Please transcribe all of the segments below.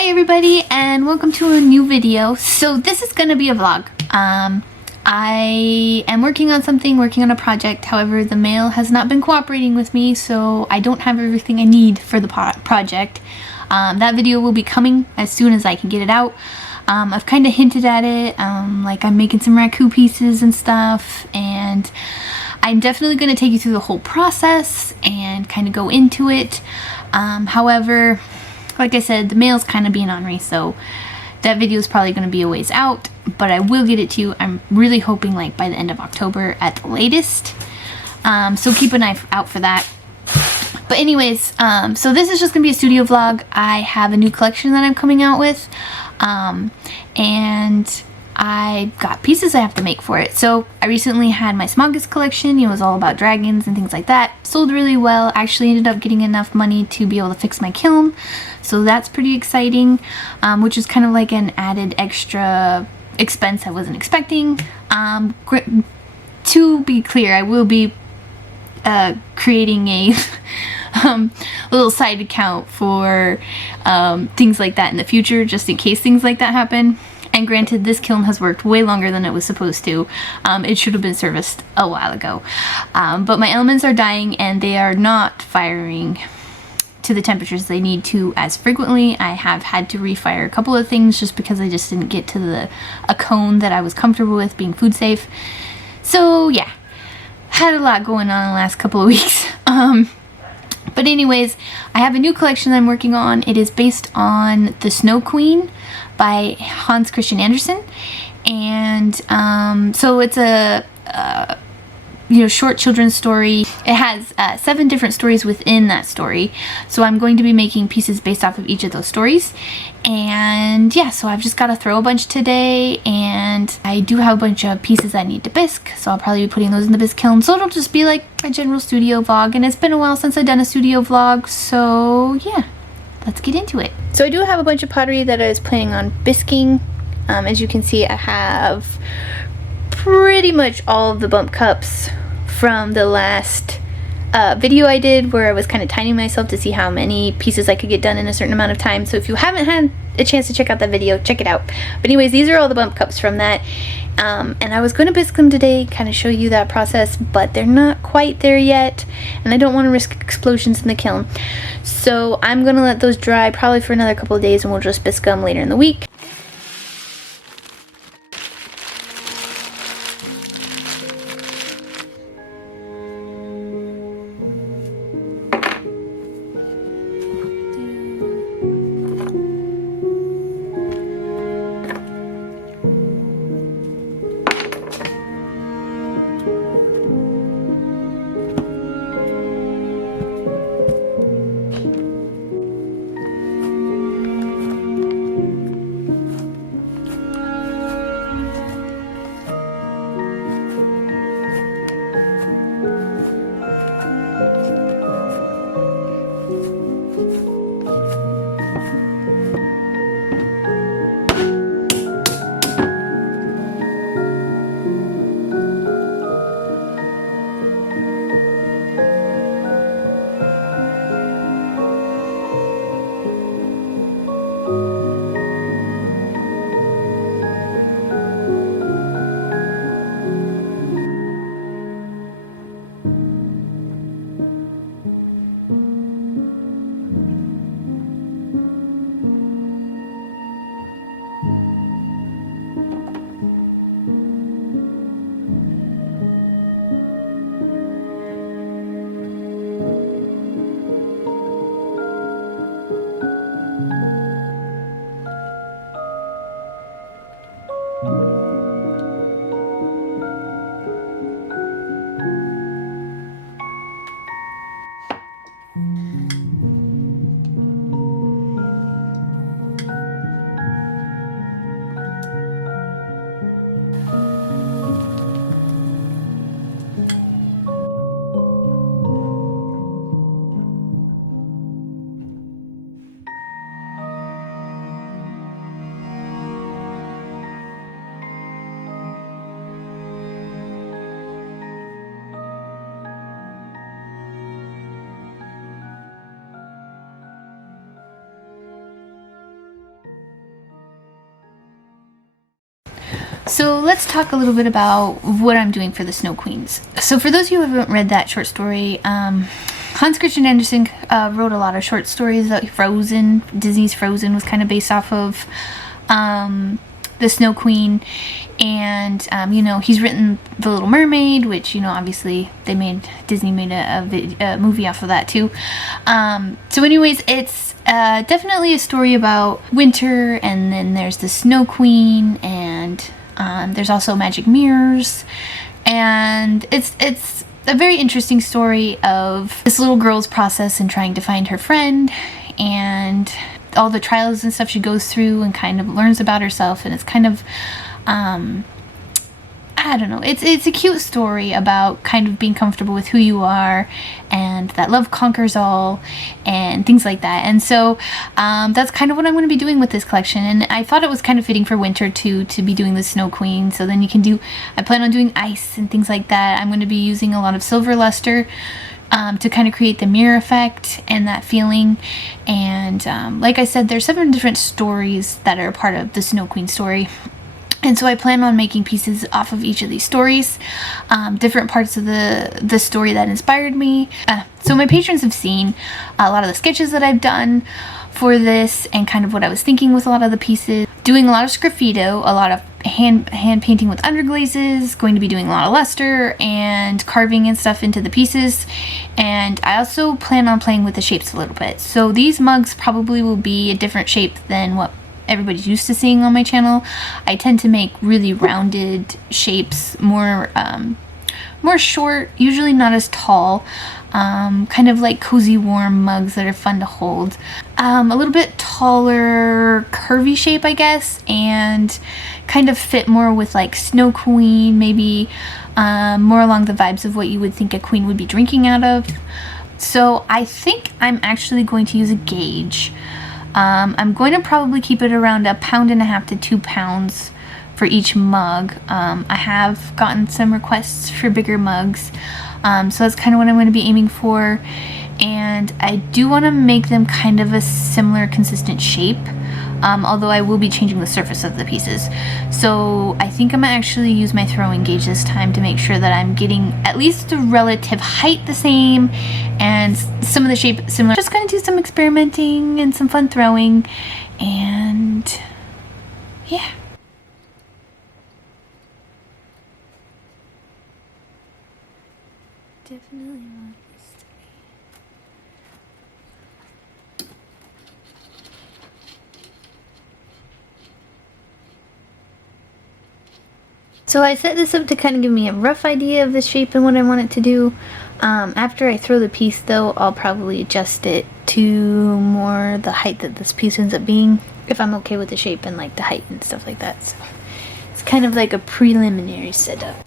Hi everybody and welcome to a new video. So this is gonna be a vlog. I am working on a project. However, the mail has not been cooperating with me, so I don't have everything I need for the project. That video will be coming as soon as I can get it out. I've kind of hinted at it, like I'm making some Raku pieces and stuff, and I'm definitely going to take you through the whole process and kind of go into it. However, like I said, the mail's kind of being ornery, so that video is probably going to be a ways out, but I will get it to you. I'm really hoping like by the end of October at the latest. So keep an eye out for that. But anyways, so this is just going to be a studio vlog. I have a new collection that I'm coming out with, and I got pieces I have to make for it. So I recently had my Smogus collection. It was all about dragons and things like that. Sold really well. Actually ended up getting enough money to be able to fix my kiln. So that's pretty exciting, which is kind of like an added extra expense I wasn't expecting. To be clear, I will be creating a little side account for things like that in the future, just in case things like that happen. And granted, this kiln has worked way longer than it was supposed to. It should have been serviced a while ago. But my elements are dying and they are not firing to the temperatures they need to as frequently. I have had to refire a couple of things just because I just didn't get to a cone that I was comfortable with being food safe. So yeah, had a lot going on in the last couple of weeks. But anyways, I have a new collection I'm working on. It is based on The Snow Queen by Hans Christian Andersen, and so it's a short children's story. It has 7 different stories within that story, so I'm going to be making pieces based off of each of those stories. And yeah, so I've just got to throw a bunch today, and I do have a bunch of pieces I need to bisque, so I'll probably be putting those in the bisque kiln. So it'll just be like a general studio vlog, and it's been a while since I've done a studio vlog, so yeah, let's get into it. So I do have a bunch of pottery that I was planning on bisquing. As you can see, I have pretty much all of the bump cups from the last video I did, where I was kind of timing myself to see how many pieces I could get done in a certain amount of time. So if you haven't had a chance to check out that video, check it out. But anyways, these are all the bump cups from that. And I was going to bisque them today, kind of show you that process, but they're not quite there yet, and I don't want to risk explosions in the kiln. So I'm going to let those dry probably for another couple of days, and we'll just bisque them later in the week. So let's talk a little bit about what I'm doing for the Snow Queens. So for those of you who haven't read that short story, Hans Christian Andersen wrote a lot of short stories. Frozen, Disney's Frozen was kind of based off of the Snow Queen, and he's written The Little Mermaid, which obviously Disney made a movie off of that too. So anyways, it's definitely a story about winter, and then there's the Snow Queen, and there's also magic mirrors, and it's a very interesting story of this little girl's process in trying to find her friend, and all the trials and stuff she goes through, and kind of learns about herself. And it's kind of I don't know, it's a cute story about kind of being comfortable with who you are, and that love conquers all, and things like that. And so that's kind of what I'm going to be doing with this collection. And I thought it was kind of fitting for winter too, to be doing the Snow Queen. So then I plan on doing ice and things like that. I'm going to be using a lot of silver luster to kind of create the mirror effect and that feeling. And like I said, there's 7 different stories that are a part of the Snow Queen story. And so I plan on making pieces off of each of these stories, different parts of the story that inspired me. So my patrons have seen a lot of the sketches that I've done for this, and kind of what I was thinking with a lot of the pieces. Doing a lot of sgraffito, a lot of hand painting with underglazes, going to be doing a lot of luster and carving and stuff into the pieces. And I also plan on playing with the shapes a little bit. So these mugs probably will be a different shape than what everybody's used to seeing on my channel. I tend to make really rounded shapes, more short, usually not as tall, kind of like cozy warm mugs that are fun to hold. A little bit taller, curvy shape, I guess, and kind of fit more with like Snow Queen, maybe more along the vibes of what you would think a queen would be drinking out of. So I think I'm actually going to use a gauge. I'm going to probably keep it around 1.5 pounds to 2 pounds for each mug. I have gotten some requests for bigger mugs, so that's kind of what I'm going to be aiming for. And I do want to make them kind of a similar consistent shape, although I will be changing the surface of the pieces. So I think I'm going to actually use my throwing gauge this time to make sure that I'm getting at least the relative height the same, and some of the shape similar. Just going to do some experimenting and some fun throwing, and yeah. Definitely want this to be. So I set this up to kind of give me a rough idea of the shape and what I want it to do. After I throw the piece though, I'll probably adjust it to more the height that this piece ends up being, if I'm okay with the shape and like the height and stuff like that. So it's kind of like a preliminary setup.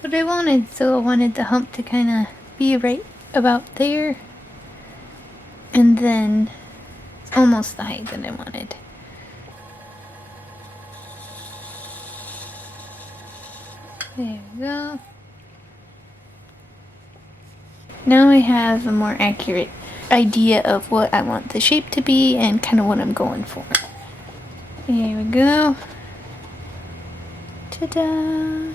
What I wanted, so I wanted the hump to kind of be right about there, and then almost the height that I wanted. There we go. Now I have a more accurate idea of what I want the shape to be and kind of what I'm going for. There we go. Ta-da!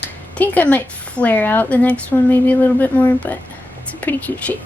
I think I might flare out the next one maybe a little bit more, but it's a pretty cute shape.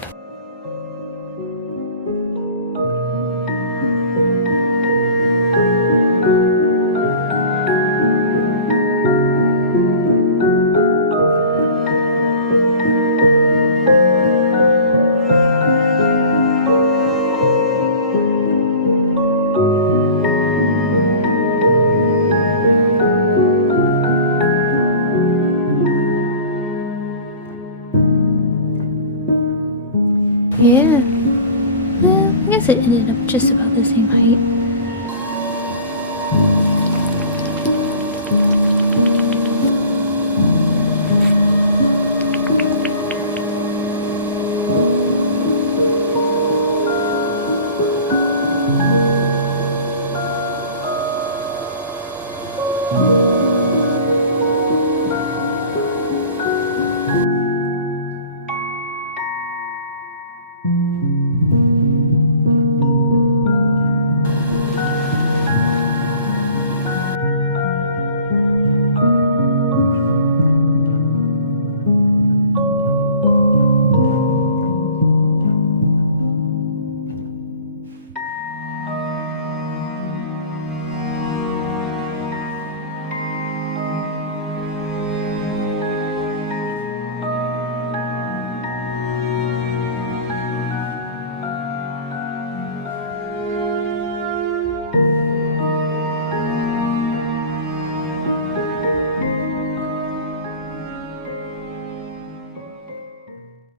Yeah. Well, I guess it ended up just about the same height.